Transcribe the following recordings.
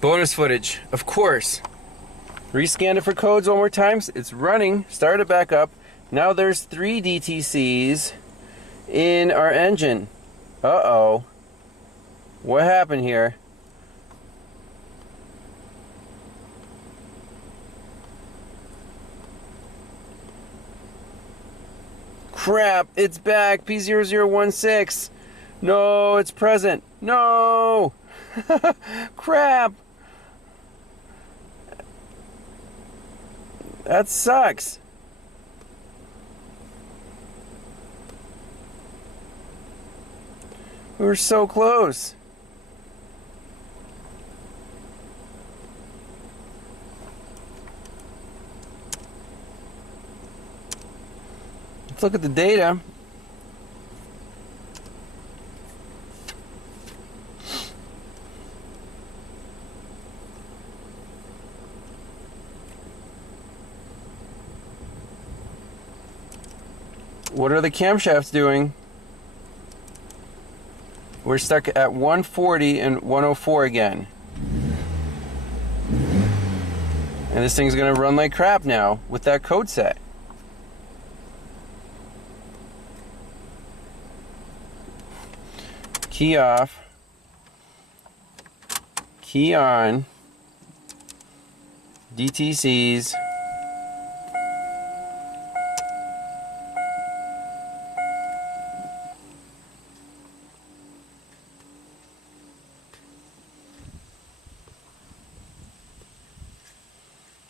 Bonus footage, of course. Rescanned it for codes one more time. It's running. Started back up. Now there's 3 DTCs in our engine. Uh-oh. What happened here? Crap, it's back. P0016. No, it's present. No! Crap! That sucks. We were so close. Let's look at the data. What are the camshafts doing? We're stuck at 140 and 104 again. And this thing's gonna run like crap now with that code set. Key off. Key on. DTCs.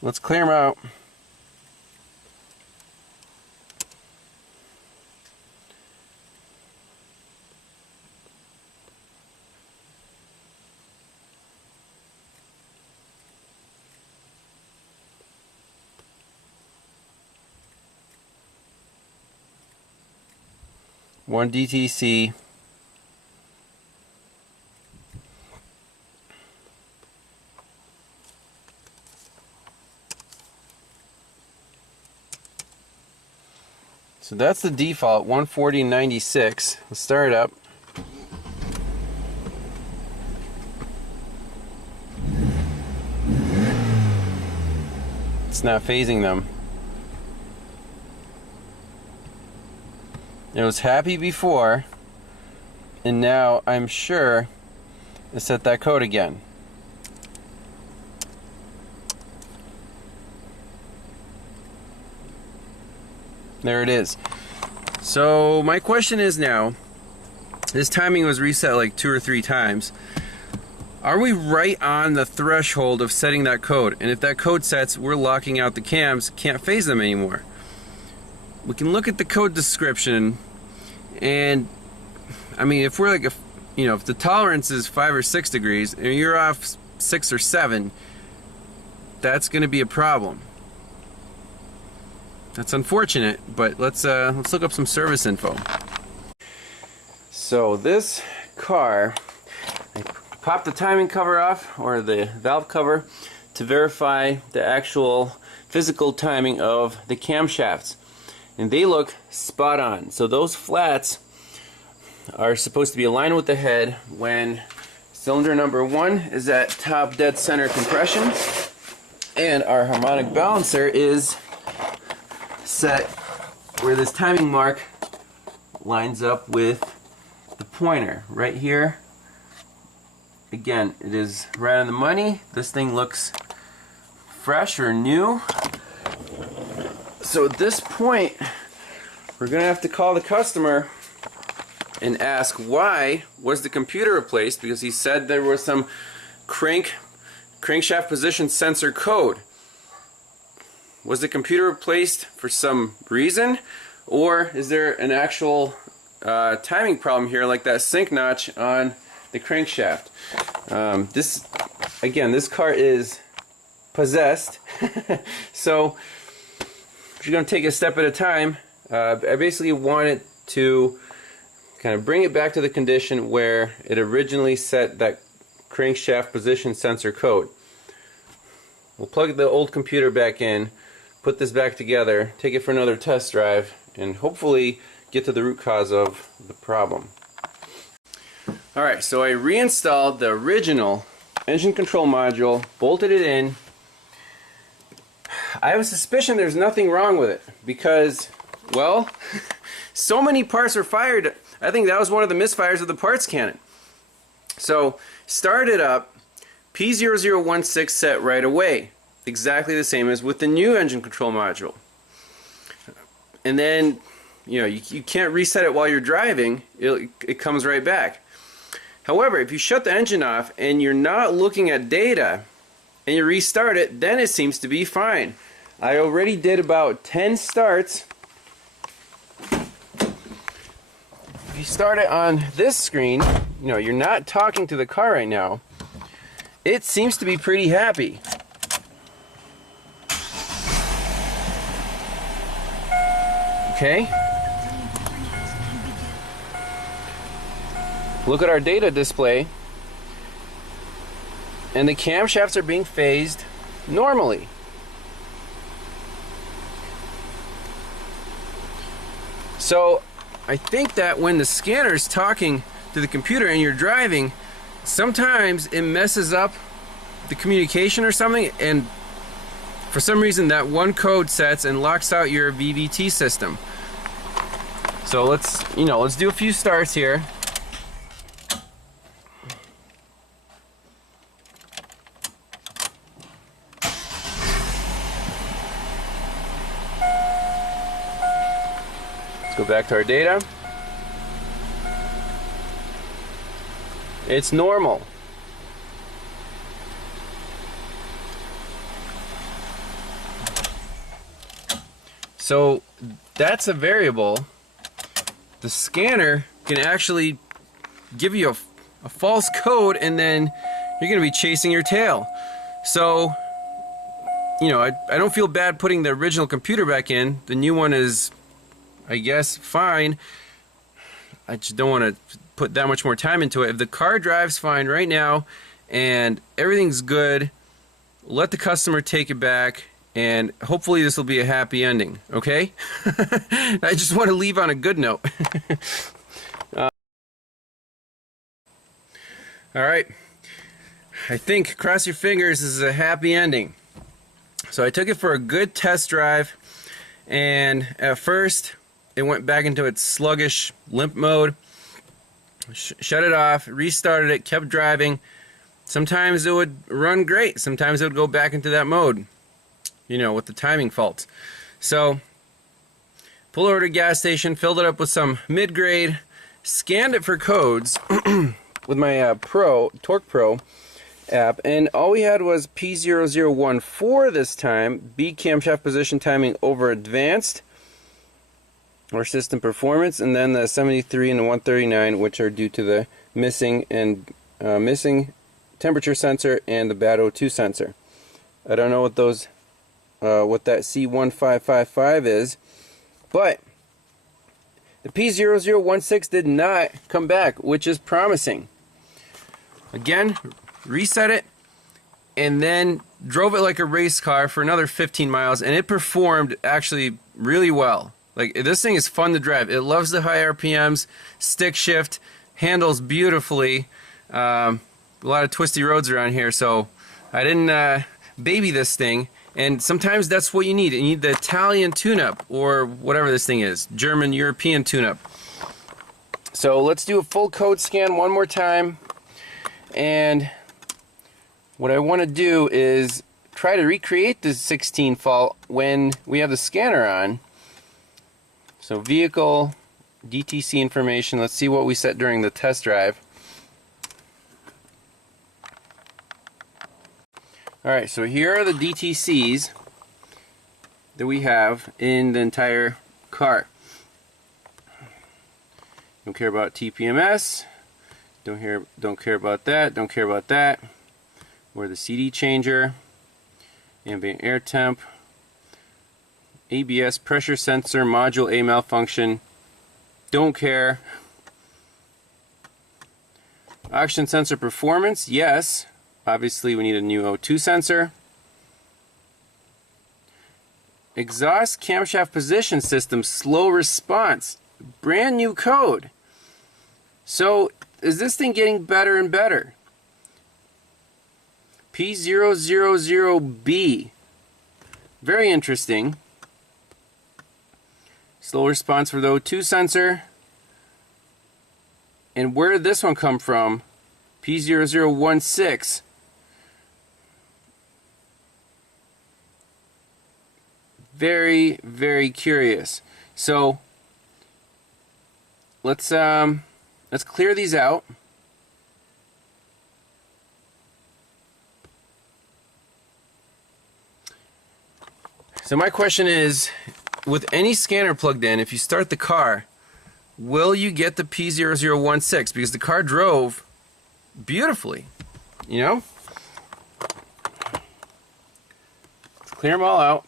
Let's clear them out. One DTC. So that's the default, 140.96. Let's start it up. It's not phasing them. It was happy before, and now I'm sure it set that code again. There it is. So my question is now, this timing was reset like 2 or 3 times. Are we right on the threshold of setting that code? And if that code sets, we're locking out the cams, can't phase them anymore. We can look at the code description, and I mean, if we're like, if the tolerance is 5 or 6 degrees and you're off 6 or 7, that's going to be a problem. That's unfortunate, but let's look up some service info. So this car, I popped the timing cover off, or the valve cover, to verify the actual physical timing of the camshafts, and they look spot on. So those flats are supposed to be aligned with the head when cylinder number 1 is at top dead center compression, and our harmonic balancer is set where this timing mark lines up with the pointer right here. Again, it is right on the money. This thing looks fresh or new. So at this point, we're gonna have to call the customer and ask why was the computer replaced, because he said there was some crankshaft position sensor code. Was the computer replaced for some reason, or is there an actual timing problem here, like that sync notch on the crankshaft? This car is possessed. So you're going to take a step at a time. I basically want it to kind of bring it back to the condition where it originally set that crankshaft position sensor code. We'll plug the old computer back in, put this back together, take it for another test drive, and hopefully get to the root cause of the problem. Alright, so I reinstalled the original engine control module, bolted it in. I have a suspicion there's nothing wrong with it because, well, so many parts were fired. I think that was one of the misfires of the parts cannon. So, start it up, P0016 set right away. Exactly the same as with the new engine control module. And then, you know, you can't reset it while you're driving. It comes right back. However, if you shut the engine off and you're not looking at data and you restart it, then it seems to be fine. I already did about 10 starts. If you start it on this screen, you know, you're not talking to the car right now. It seems to be pretty happy. Okay. Look at our data display. And the camshafts are being phased normally. So I think that when the scanner is talking to the computer and you're driving, sometimes it messes up the communication or something, and for some reason that one code sets and locks out your VVT system. So let's do a few starts here. Go back to our data. It's normal. So that's a variable. The scanner can actually give you a false code, and then you're going to be chasing your tail. So, you know, I don't feel bad putting the original computer back in. The new one is, I guess, fine. I just don't want to put that much more time into it. If the car drives fine right now and everything's good, let the customer take it back, and hopefully this will be a happy ending, okay? I just want to leave on a good note. Alright, I think, cross your fingers, this is a happy ending. So I took it for a good test drive, and at first it went back into its sluggish limp mode. Shut it off, restarted it, kept driving. Sometimes it would run great, sometimes it would go back into that mode, you know, with the timing faults. So, pulled over to a gas station, filled it up with some mid-grade, scanned it for codes with my Torque Pro app, and all we had was P0014 this time, B camshaft position timing over advanced, or system performance, and then the 73 and the 139, which are due to the missing temperature sensor and the bad O2 sensor. I don't know what those, what that C1555 is, but the P0016 did not come back, which is promising. Again, reset it, and then drove it like a race car for another 15 miles, and it performed actually really well. Like, this thing is fun to drive. It loves the high RPMs, stick shift, handles beautifully. A lot of twisty roads around here, so I didn't baby this thing. And sometimes that's what you need. You need the Italian tune-up, or whatever this thing is, German, European tune-up. So let's do a full code scan one more time. And what I want to do is try to recreate the 16 fault when we have the scanner on. So vehicle, DTC information, let's see what we set during the test drive. Alright, so here are the DTCs that we have in the entire car. Don't care about TPMS, don't care about that, don't care about that. Or the CD changer, ambient air temp, ABS pressure sensor module A malfunction, don't care. Oxygen sensor performance, yes, obviously we need a new O2 sensor. Exhaust camshaft position system slow response, brand new code. So is this thing getting better and better? P000B. Very interesting. Slow response for the O2 sensor. And where did this one come from? P0016. Very, very curious. So let's clear these out. So my question is, with any scanner plugged in, if you start the car, will you get the P0016? Because the car drove beautifully, you know? Let's clear them all out.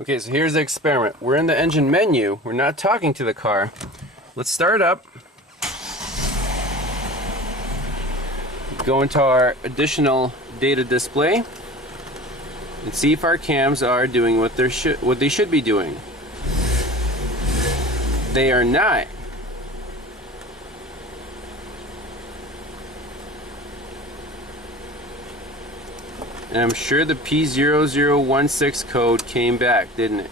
Okay, so here's the experiment. We're in the engine menu. We're not talking to the car. Let's start up. Go into our additional data display and see if our cams are doing what they should be doing. They are not. And I'm sure the P0016 code came back, didn't it?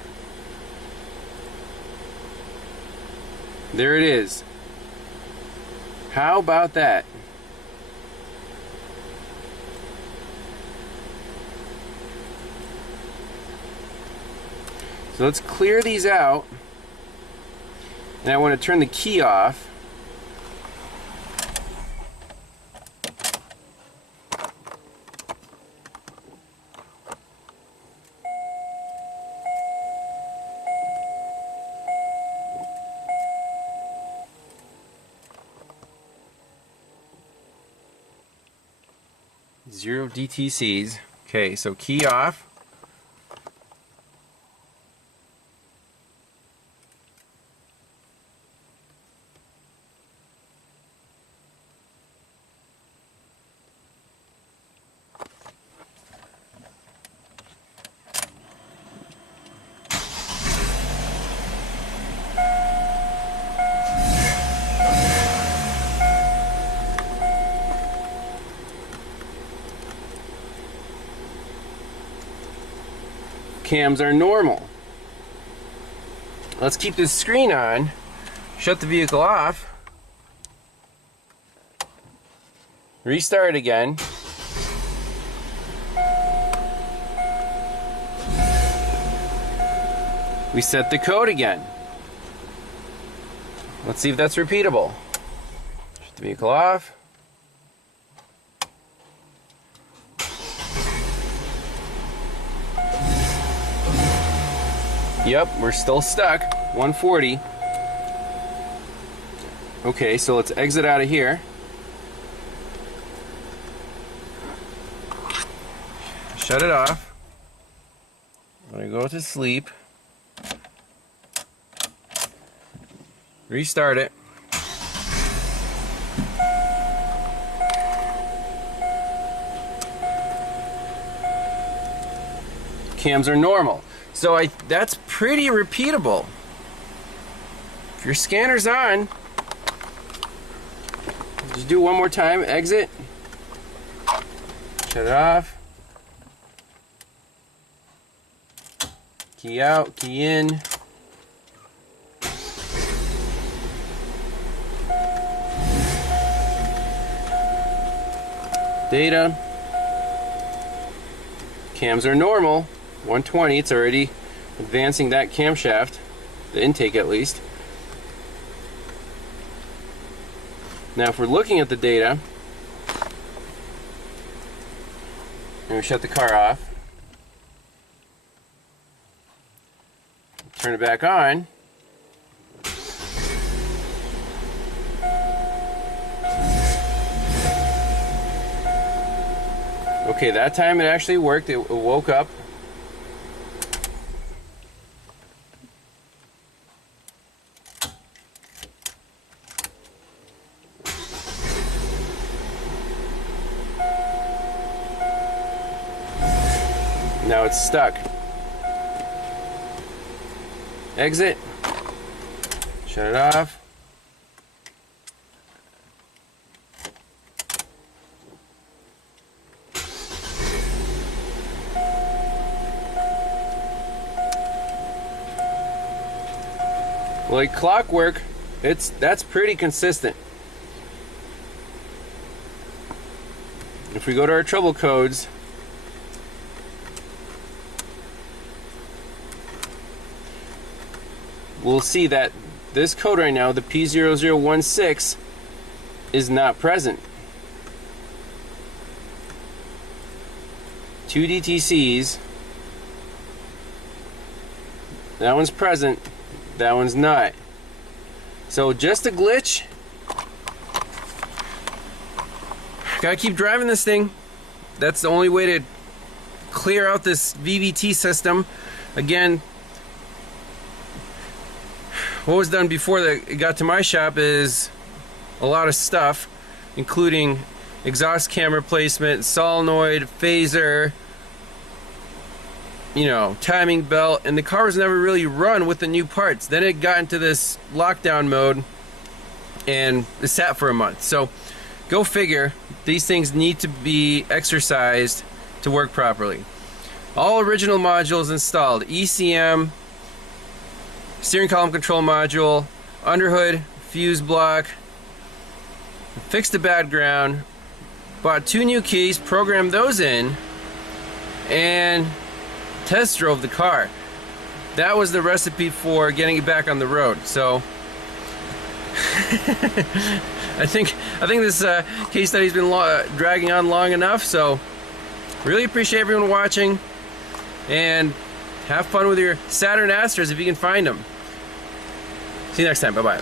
There it is. How about that? So let's clear these out. And I want to turn the key off. Zero DTCs. Okay, so key off. Cams are normal. Let's keep this screen on, shut the vehicle off, restart again. We set the code again. Let's see if that's repeatable. Shut the vehicle off. Yep, we're still stuck. 140. Okay, so let's exit out of here. Shut it off. I'm gonna go to sleep. Restart it. Cams are normal. So that's pretty repeatable. If your scanner's on, just do it one more time, exit, shut it off, key out, key in, data, cams are normal. 120, it's already advancing that camshaft, the intake at least. Now if we're looking at the data, and we shut the car off, turn it back on, okay, that time it actually worked, it woke up. Now it's stuck. exit, shut it off. Like clockwork, that's pretty consistent. If we go to our trouble codes, we'll see that this code right now, the P0016, is not present. 2 DTCs. That one's present, that one's not. So just a glitch. Gotta keep driving this thing. That's the only way to clear out this VVT system. Again, what was done before it got to my shop is a lot of stuff, including exhaust cam replacement, solenoid, phaser, you know, timing belt, and the car was never really run with the new parts. Then it got into this lockdown mode and it sat for a month. So go figure, these things need to be exercised to work properly. All original modules installed: ECM, steering column control module, underhood, fuse block, fixed the bad ground, bought 2 new keys, programmed those in, and test drove the car. That was the recipe for getting it back on the road. So I think this case study's been dragging on long enough. So really appreciate everyone watching, and have fun with your Saturn Astras if you can find them. See you next time. Bye bye.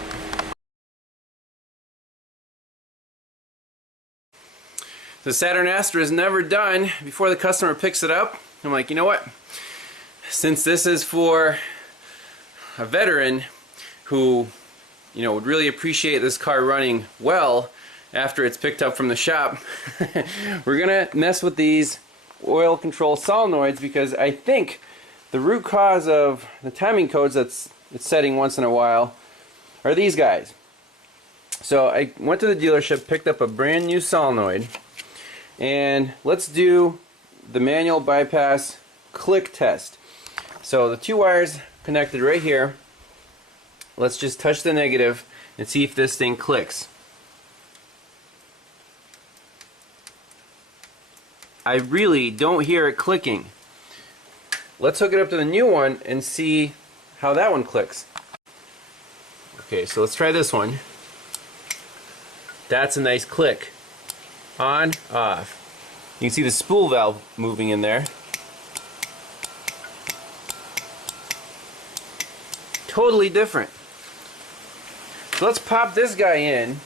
The Saturn Astra is never done before the customer picks it up. I'm like, you know what? Since this is for a veteran who, you know, would really appreciate this car running well after it's picked up from the shop, we're gonna mess with these oil control solenoids, because I think the root cause of the timing codes it's setting once in a while are these guys. So I went to the dealership, picked up a brand new solenoid, and let's do the manual bypass click test. So the 2 wires connected right here. Let's just touch the negative and see if this thing clicks. I really don't hear it clicking. Let's hook it up to the new one and see how that one clicks. Okay, so let's try this one. That's a nice click. On, off. You can see the spool valve moving in there. Totally different. So let's pop this guy in.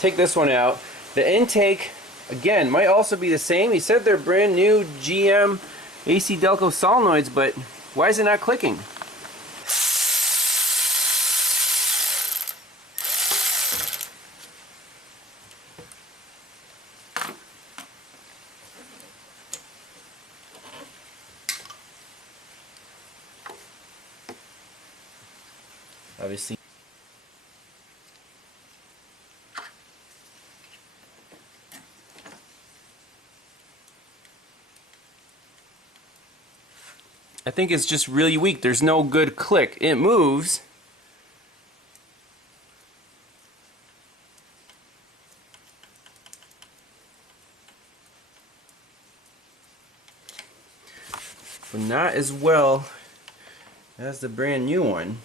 Take this one out. The intake, again, might also be the same. He said they're brand new GM AC Delco solenoids, but why is it not clicking? Obviously. I think it's just really weak. There's no good click. It moves. But not as well as the brand new one.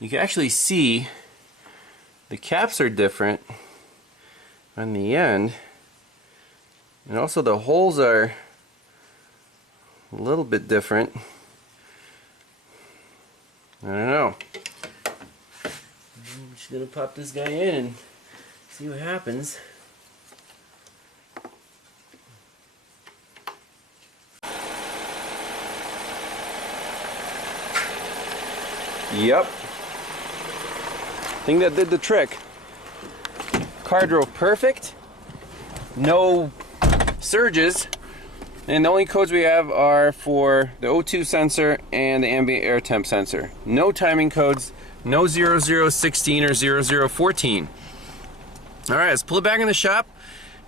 You can actually see the caps are different on the end, and also the holes are a little bit different. I don't know. I'm just gonna pop this guy in and see what happens. Yep. I think that did the trick. Car drove perfect. No surges, and the only codes we have are for the O2 sensor and the ambient air temp sensor. No timing codes, no 0016 or 0014. Alright, let's pull it back in the shop.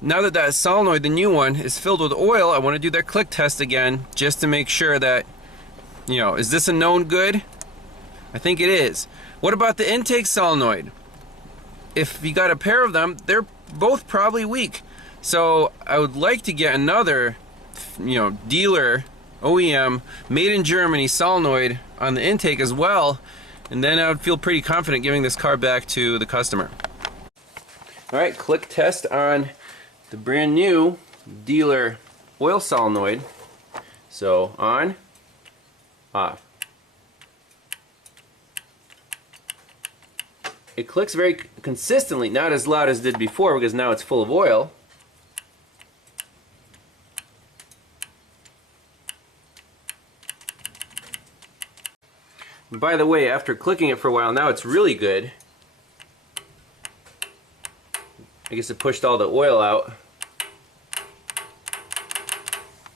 Now that that solenoid, the new one, is filled with oil, I want to do that click test again just to make sure that, you know, is this a known good? I think it is. What about the intake solenoid? If you got a pair of them, they're both probably weak. So I would like to get another, you know, dealer, OEM, made in Germany solenoid on the intake as well, and then I would feel pretty confident giving this car back to the customer. Alright, click test on the brand new dealer oil solenoid. So on, off. It clicks very consistently, not as loud as it did before because now it's full of oil. And by the way, after clicking it for a while, now it's really good. I guess it pushed all the oil out.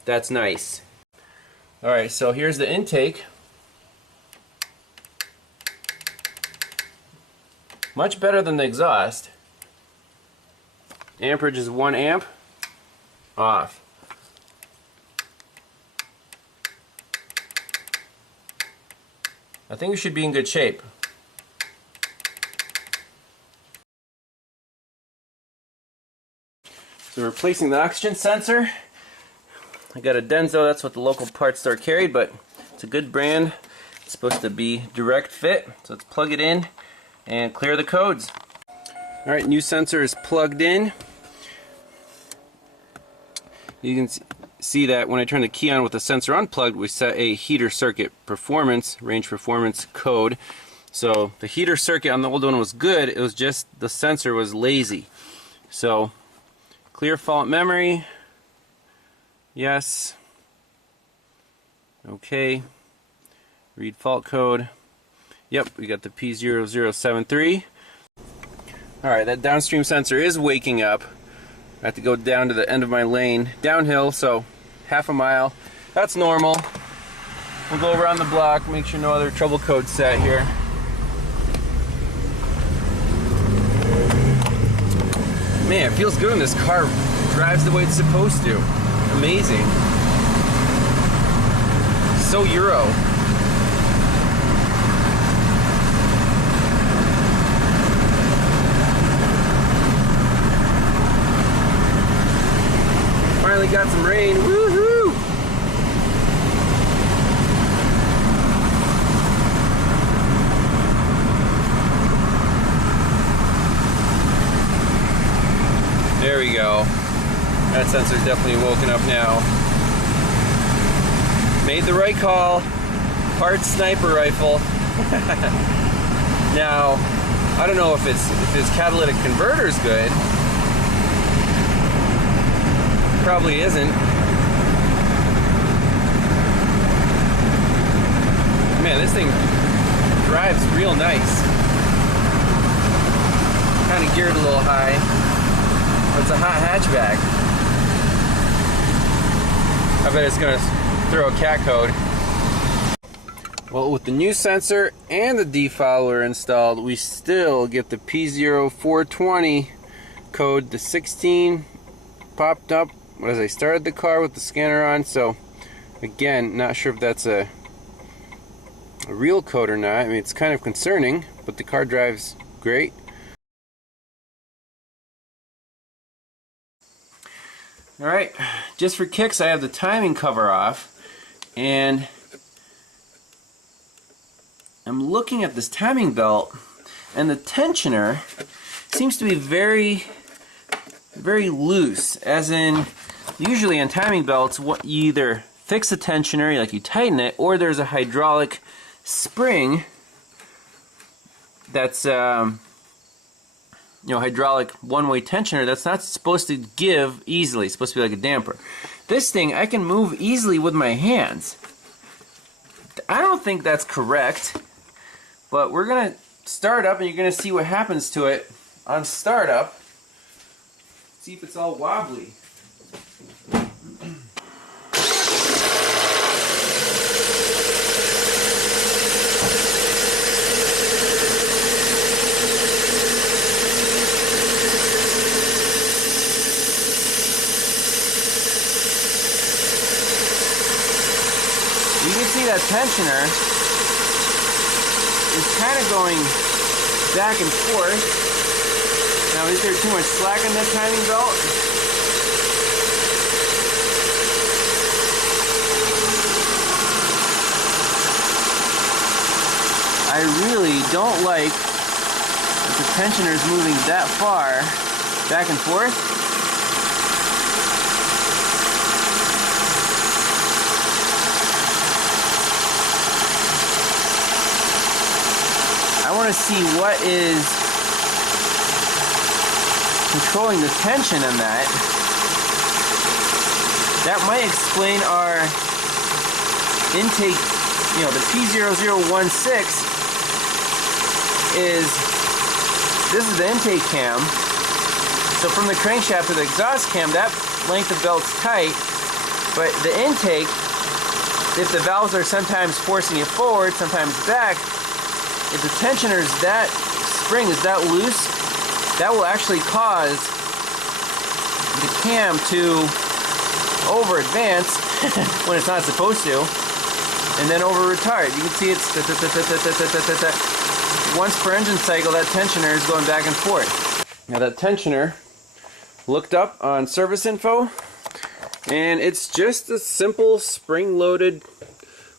That's nice. Alright, so here's the intake. Much better than the exhaust. Amperage is 1 amp. Off. I think we should be in good shape. So replacing the oxygen sensor. I got a Denso, that's what the local parts store carried, but it's a good brand. It's supposed to be direct fit, so let's plug it in and clear the codes. Alright, new sensor is plugged in. You can see that when I turn the key on with the sensor unplugged, we set a heater circuit performance, range performance code. So the heater circuit on the old one was good, it was just the sensor was lazy. So clear fault memory, yes, okay, read fault code, yep, we got the P0073. Alright, that downstream sensor is waking up. I have to go down to the end of my lane, downhill, so half a mile. That's normal. We'll go around the block, make sure no other trouble code's set here. Man, it feels good when this car drives the way it's supposed to. Amazing. So Euro. Finally got some rain. Woohoo! There we go. That sensor's definitely woken up now. Made the right call. Hard sniper rifle. Now, I don't know if his catalytic converter's good. Probably isn't. Man, this thing drives real nice. Kind of geared a little high. It's a hot hatchback. I bet it's going to throw a cat code. Well, with the new sensor and the defouler installed, we still get the P0420 code. The 16 popped up as I started the car with the scanner on, so again, not sure if that's a real code or not. I mean, it's kind of concerning, but the car drives great. Alright, just for kicks, I have the timing cover off, and I'm looking at this timing belt, and the tensioner seems to be very loose, as in, usually on timing belts, you either fix the tensioner, like you tighten it, or there's a hydraulic spring that's hydraulic one-way tensioner that's not supposed to give easily. It's supposed to be like a damper. This thing I can move easily with my hands. I don't think that's correct, but we're gonna start up and you're gonna see what happens to it on startup. See if it's all wobbly. You can see that tensioner is kind of going back and forth. Now, is there too much slack in that timing belt? I really don't like that the tensioner is moving that far back and forth. I want to see what is controlling the tension on that. That might explain our intake, you know, the P0016 this is the intake cam. So from the crankshaft to the exhaust cam, that length of belt's tight, but the intake, if the valves are sometimes forcing it forward, sometimes back, if the tensioner is that spring is that loose, that will actually cause the cam to over advance when it's not supposed to, and then over retard. You can see it's once per engine cycle, that tensioner is going back and forth. Now that tensioner looked up on service info, and it's just a simple spring-loaded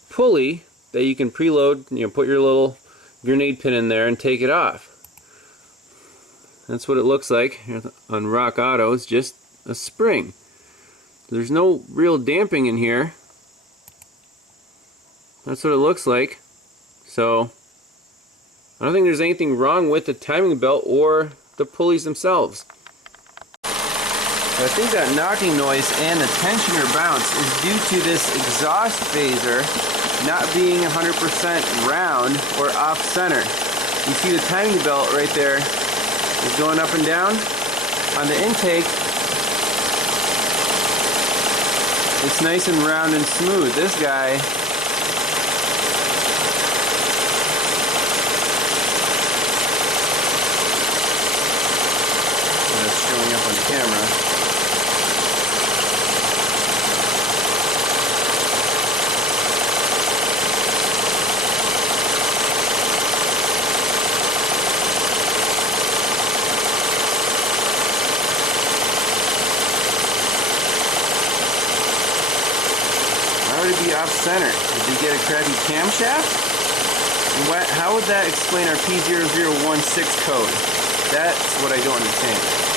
pulley that you can preload. You know, put your little grenade pin in there and take it off. That's what it looks like on Rock Auto. It's just a spring. There's no real damping in here. That's what it looks like. So I don't think there's anything wrong with the timing belt or the pulleys themselves. I think that knocking noise and the tensioner bounce is due to this exhaust phaser not being 100% round or off center. You see the timing belt right there is going up and down. On the intake, it's nice and round and smooth. This guy, that's showing up on camera. How would it be off center? Did we get a crappy camshaft? How would that explain our P0016 code? That's what I don't understand.